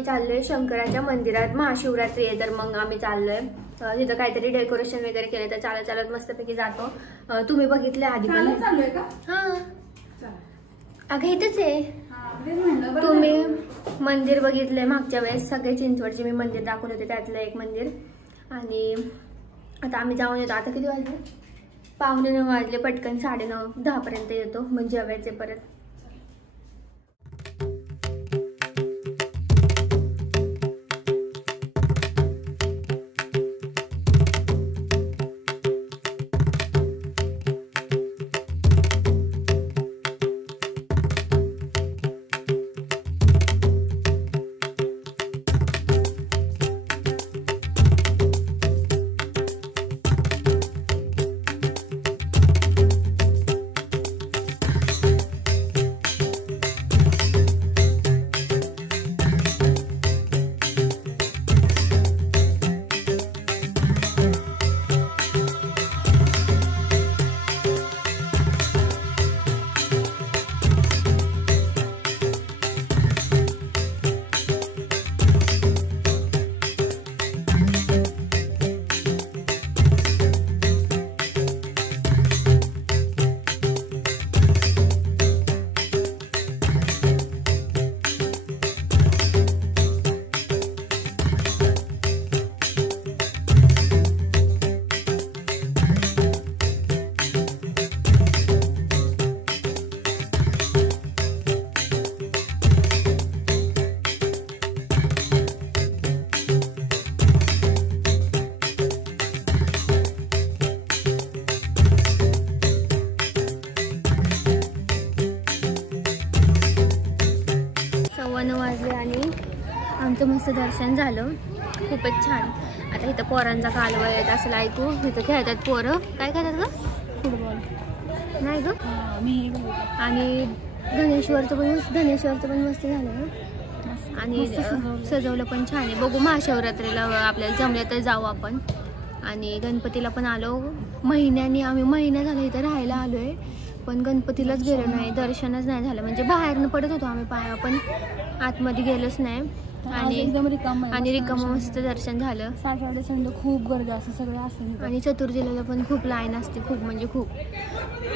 आम्ही चाललोय शंकराच्या मंदिरात, महाशिवरात्री आहे तर मग आम्ही चाललोय तिथं काहीतरी डेकोरेशन वगैरे केलं तर चालत चालत मस्तपैकी जातो। तुम्ही बघितले आधी पण चाललोय का? हां अगं इथेच आहे। तुम्ही मंदिर बघितलंय मागच्या वेळेस, सगळे चिंचवडचे मी मंदिर दाखवले होते त्यातलं एक मंदिर। आणि आता आम्ही जाऊन येतो। आता किती वाजले? 9:15 वाजले। पटकन 9:30 10 पर्यंत येतो म्हणजे जेवायचे परत। आमचं मस्त दर्शन झालं, खूपच छान। आता इथं पोरांचा कालवा येत असेल ऐकू, इथं खेळतात पोरं। काय करतात ग? फुटबॉल नाही ग? आणि धनेश्वरचं पण मस्त झालं ना, आणि सजवलं पण छान आहे। बघू महाशिवरात्रीला आपल्याला जमलं तर जाऊ आपण। आणि गणपतीला पण आलो महिन्यानी, आम्ही महिना झाला इथं राहायला आलोय पण गणपतीलाच गेलो नाही, दर्शनच नाही झालं। म्हणजे बाहेरनं पडत होतो आम्ही पाया, पण आतमध्ये गेलोच नाही। आणि एकदम रिकाम मस्त दर्शन झालं। सॅटर्डे संडे खूप गर्दी असते, सगळे असते। आणि चतुर्थीला पण खूप लाईन असते, खूप म्हणजे खूप।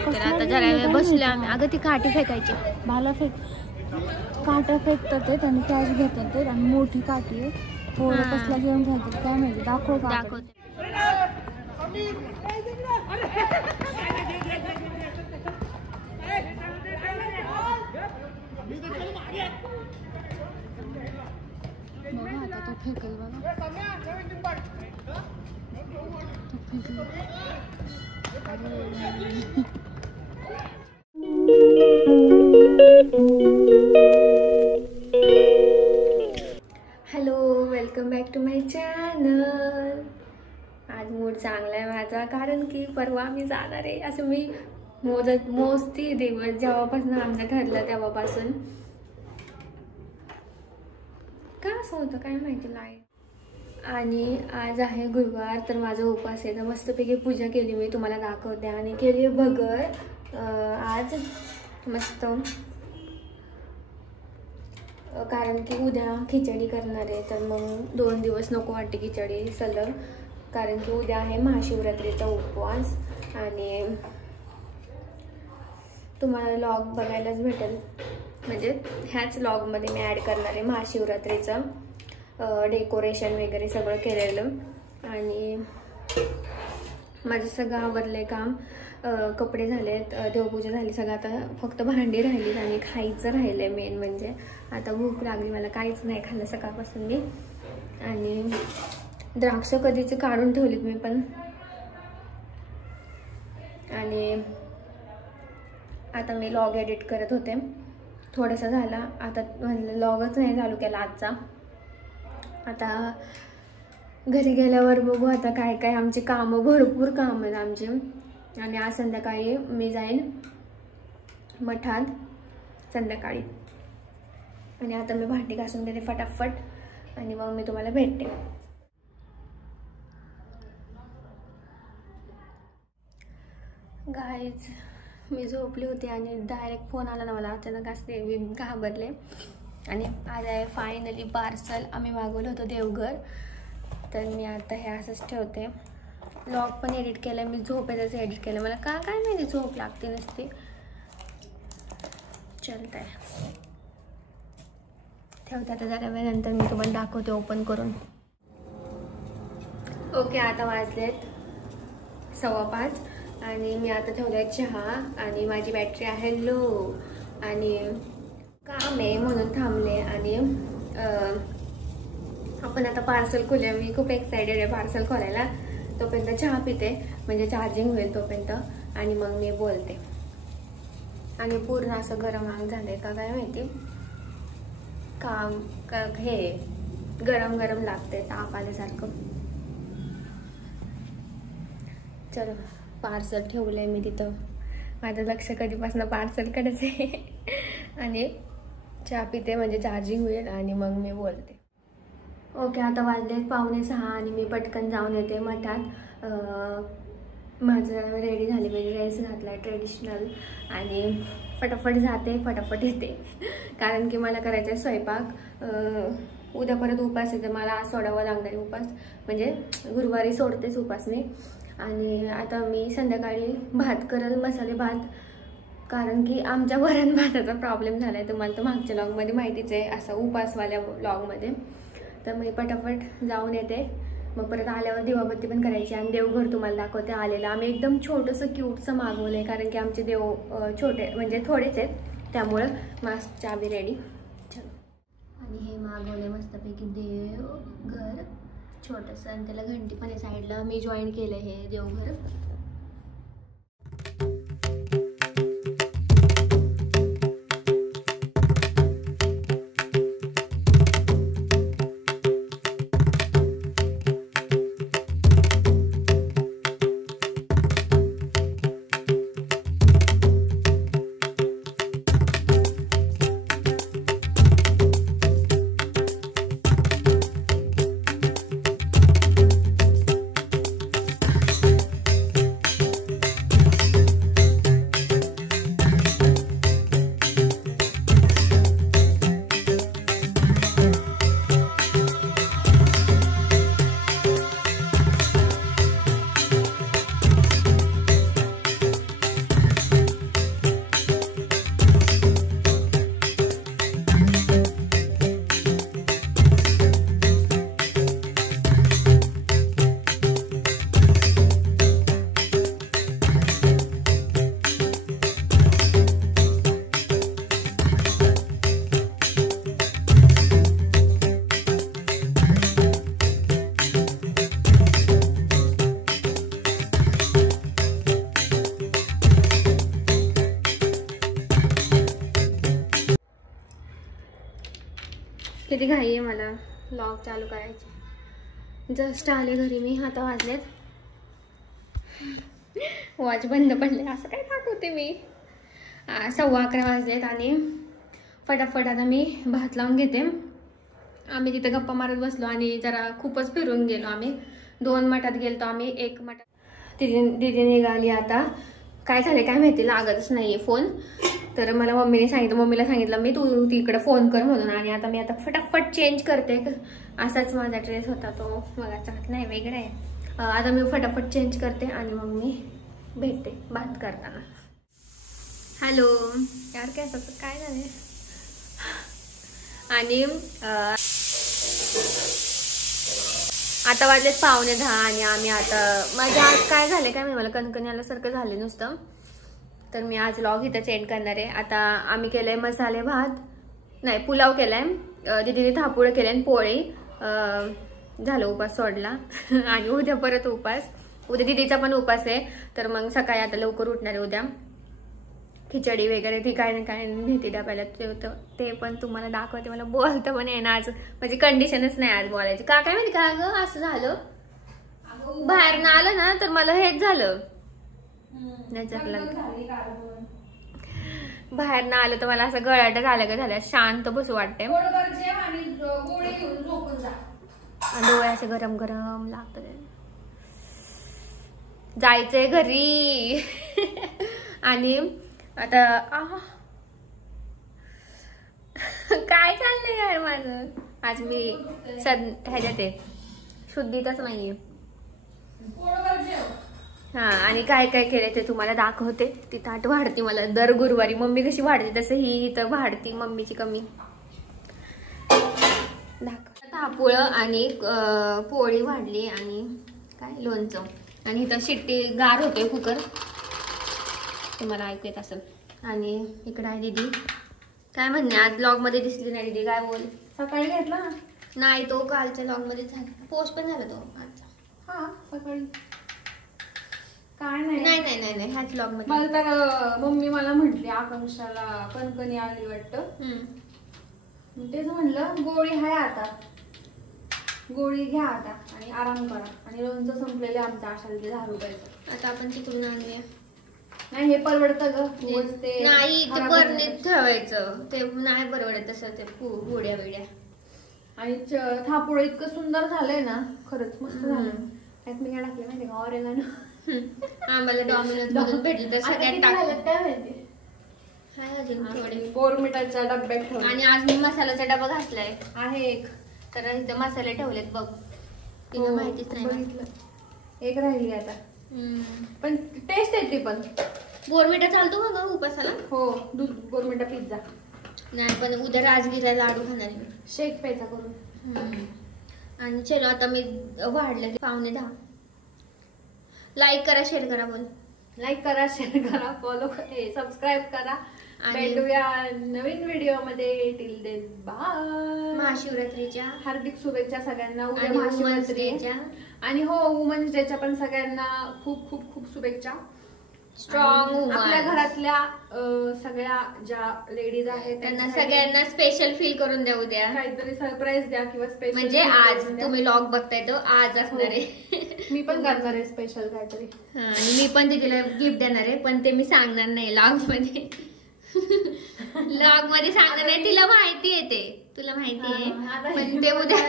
तर आता जरा वेळ बसले आम्ही। अगं ती काठी फेकायची, भाला काटा फेकतात ते, त्यांनी कॅश घेतात ते, आणि मोठी काठी आहे, थोडं कसला घेऊन घ्यायचं काय माहिती, दाखवते। बघा आता तो फेकेल बघा, hello, welcome back to my channel. आज मूड चांगला आहे माझा, कारण की परवा आम्ही जाणार आहे असं मी मोजती दिवस, जेव्हापासून आमचं ठरलं तेव्हापासून। का असं होतं काय माहिती लाईट। आणि आज आहे गुरुवार, तर माझा उपास आहे, तर मस्तपैकी पूजा केली मी, तुम्हाला दाखवते। आणि केली भगर आज मस्त, कारण की उद्या खिचडी करणार आहे, तर मग 2 दिवस नको वाटते खिचडी सलग, कारण की उद्या आहे महाशिवरात्रीचा उपवास। आणि तुम्हाला व्लॉग बघायलाच भेटेल, म्हणजे ह्याच व्लॉगमध्ये मी ॲड करणार आहे महाशिवरात्रीचं डेकोरेशन वगैरे सगळं केलेलं। आणि माझं सगळं आवरलं आहे काम, कपडे झालेत, देवपूजा झाली, सगळं आता फक्त भांडी राहिली आणि खायचं राहिलं आहे मेन म्हणजे। आता भूक लागली, मला काहीच नाही खाल्लं सकाळपासून मी। आणि द्राक्ष कधीची काढून ठेवलीत मी पण। आणि आता मी व्लॉग एडिट करत होते, थोडासा झाला, आता म्हणलं व्लॉगच नाही चालू केला आजचा। आता घरी गेल्यावर बघू आता काय काय आमची कामं, भरपूर कामं आहेत आमची। आणि आज संध्याकाळी मी जाईन मठात संध्याकाळी। आणि आता मी भांडी घासून घेते फटाफट, आणि मग मी तुम्हाला भेटते। गाईज मी झोपली होती आणि डायरेक्ट फोन आला ना मला अचानक, असते मी घाबरले। आणि आज आहे फायनली पार्सल. आम्ही मागवलं होतं देवघर, तर मी आता हे असंच ठेवते. व्लॉग पण एडिट केलं मी, झोपेतच एडिट केलं. मला काय माहिती झोप लागते नसते. चलत आहे, ठेवते आता. जरा वेळ नंतर मी तुम्हाला दाखवते ओपन करून. ओके, आता वाजलेत 5:15 आणि मी आता ठेवलाय चहा आणि माझी बॅटरी आहे लो आणि काम आहे म्हणून थांबले. आणि आपण आता पार्सल खोलूया. मी खूप एक्सायटेड आहे पार्सल खोलायला. तोपर्यंत चहा पिते, म्हणजे चार्जिंग होईल तोपर्यंत, आणि मग मी बोलते. आणि पूर्ण असं गरम आग झालंय का काय माहिती, काम हे गरम गरम लागते, ताप आल्यासारखं. चलो, पार्सल ठेवलंय मी तिथं. माझं लक्ष कधीपासून पार्सलकडेच आहे. आणि चहा पिते म्हणजे चार्जिंग होईल आणि मग मी बोलते. ओके, आता वाजले 5:45 आणि मी पटकन जाऊन येते मठात. माझं रेडी झाले, मी ड्रेस घातला आहे ट्रेडिशनल आणि फटाफट जाते फटाफट येते. कारण की मला करायचं आहे स्वयंपाक. उद्या परत उपास आहे, तर मला आज सोडावं लागणार आहे उपास. म्हणजे गुरुवारी सोडतेच उपास मी. आणि आता मी संध्याकाळी भात करेल, मसाले भात. कारण की आमच्या वरण भाताचा प्रॉब्लेम झाला आहे, तुम्हाला तर मागच्या व्लॉगमध्ये माहितीच आहे, असं उपासवाल्या व्लॉगमध्ये. तर मी पटापट जाऊन येते. मग परत आल्यावर दिवाबत्ती पण करायची आणि देवघर तुम्हाला दाखवते आलेलं. आम्ही एकदम छोटंसं क्यूटचं मागवलं आहे, कारण की आमचे देव छोटे म्हणजे थोडेच आहेत, त्यामुळं मस्त चावी रेडी. चलो, आणि हे मागवलं मस्तपैकी देवघर छोटंसं, आणि त्याला घंटी पण आहे साईडला. मी जॉईन केलं हे देवघर. किती घाई आहे मला व्लॉग चालू करायची. जस्ट आले घरी मी. आता वाजलेत, वॉच बंद पडले, असं काय दाखवते मी. 11:15 वाजलेत आणि फटाफट आता मी भात लावून घेते. आम्ही तिथे गप्पा मारत बसलो आणि जरा खूपच फिरून गेलो. आम्ही 2 मठात गेलतो. आम्ही 1 मठात दिदी निघाली. आता काय झाले काय माहिती, लागतच नाहीये फोन. तर मला मम्मीला सांगितलं मी, तू तिकडे फोन कर म्हणून. आणि आता मी फटाफट चेंज करते. असाच माझा ड्रेस होता तो मगाचा, नाही वेगळा आहे. आता मी फटाफट चेंज करते आणि मग मी भेटते बात करताना. हॅलो यार, काय असं काय झालंय. आणि आता वाजलेत 9:45 आणि आम्ही आता माझ्या आज काय झाले काय मी, मला कणकण आल्यासारखं झाले नुसतं. तर मी आज व्लॉग इथंच एंड करणार आहे. आता आम्ही केलंय मसाले भात, नाही पुलाव केलाय, दीदीने थापुळे केले आणि पोळी. झालं, उपास सोडला. आणि उद्या परत उपास. उद्या दीदीचा पण उपास आहे. तर मग सकाळी आता लवकर उठणार आहे उद्या. खिचडी वगैरे ती काय ना काय नेते डब्याला, ते पण तुम्हाला दाखवते. मला बोलतं पण आहे ना आज, म्हणजे कंडिशनच नाही आज बोलायची. का काय माहिती का ग असं झालं, बाहेर ना आलं ना तर मला हेच झालं. बाहेर ना आलं तर मला असं गळाट झालं का झालं, शांत बसू वाटते. डोळे असे गरम गरम लागत. जायचंय घरी. आणि आता काय चाललंय यार माझं? आज मी ह्याच्यात आहे, शुद्धीतच नाहीये. हा, आणि काय काय केलंय ते तुम्हाला दाखवते. ती ताट वाढते मला दर गुरुवारी. मम्मी कशी वाढते तसं ही इथं वाढती, मम्मीची कमी. थापुळं आणि पोळी वाढली आणि काय लोणचं. आणि इथं शिट्टी गार होते कुकर, तुम्हाला ऐकू येत असेल. आणि इकडे आहे दीदी. काय म्हणणे, आज ब्लॉग मध्ये दिसली नाही दीदी, काय बोल? सकाळी घेतला ना? नाही, तो कालच्या ब्लॉग मध्ये झाला, पोस्ट पण झाला तो आजचा. हा सकाळी. काय नाही नाही नाही नाही नाही, ह्याच ब्लॉग मध्ये. मला तर मम्मी मला म्हटली आकांक्षाला कणकणी आली वाटतं. तेच म्हणलं गोळी आहे आता, गोळी घ्या आता आणि आराम करा. आणि लोणचं संपलेले आमचं आशाला ते 10 रुपयाचं. आता आपण तिकडून आणूया. नाही हे परवडतं ग. नाही ते बरणीत ठेवायचं, ते नाही परवडत तसं, ते गोड्या वेड्या. आणि थापुळ इतकं सुंदर झालंय ना, खरंच मस्त झालं. त्यात मी काय टाकलं माहिती का, ऑरेगानो. आम्हाला डॉमिनोज मधून भेटलं तर सगळ्यात टाकलं. काय माहिती हाय अजून थोडे बोरमिटाच्या डब्यात ठेवलं. आणि आज मी मसाल्याचा डबा घातलाय आहे एक, तर इथं मसाले ठेवलेत बघ. तिला माहितीच नाही बघितलं. एक राहिली आता, पण टेस्ट येते. पण बोरमिटा चालतो का ग उपासाला? हो, बोरमिटा पिझ्झा नाही, पण उद्या राजगिरा लाडू खाणार आहे. शेक प्यायचा करून. आणि चलो आता मी वाढले 9:45. लाईक करा, शेअर करा. बोल. लाईक करा, शेअर करा, फॉलो करा, सबस्क्राईब करा. भेटूया नवीन व्हिडिओ मध्ये. Till then bye. महाशिवरात्रीच्या हार्दिक शुभेच्छा सगळ्यांना. उद्या आणि महाशिवरात्रीच्या. आणि हो, वुमन्स डेच्या पण सगळ्यांना खूप खूप खूप शुभेच्छा. स्ट्रॉंग आपल्या घरातल्या सगळ्या ज्या लेडीज आहेत त्यांना सगळ्यांना स्पेशल फील करून द्या. उद्या काहीतरी सरप्राईज द्या किंवा स्पेशल. म्हणजे आज तुम्ही व्लॉग बघताय तो आज असणार आहे. मी पण करणार आहे स्पेशल काहीतरी. आणि मी पण तिला गिफ्ट देणार आहे, पण ते मी सांगणार नाही व्लॉग मध्ये. व्लॉग मध्ये सांगणार नाही, तिला माहिती आहे ते, तुला माहिती आहे. पण ते उद्या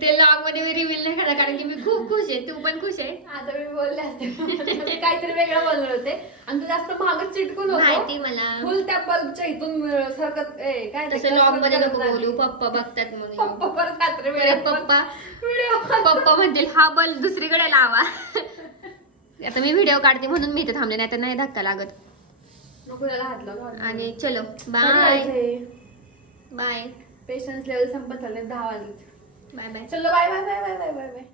ते व्लॉग मध्ये मी रिव्हील नाही करणार, कारण की मी खूप खुश आहे. तू पण खुश आहे. आता मी बोलले असते काहीतरी वेगळं बोलणार होते आणि तू जास्त मागच चिटकून होतो. माहिती मला. फुल त्या बल्बच्या इथून सरकत काय तसं व्लॉग मध्ये नको बोलू, पप्पा बघतात म्हणून. पप्पा परत कात्री वेळ पप्पा म्हणतील हा बल्ब दुसरीकडे लावा. आता मी व्हिडिओ काढते म्हणून मी इथे थांबले, नाही तर नाही धक्का लागत. नको त्याला हात लावला. आणि चलो बाय बाय. पेशन्स लेवल संपत आले, 10 वाजले. Bye bye. चलो bye bye bye bye bye bye.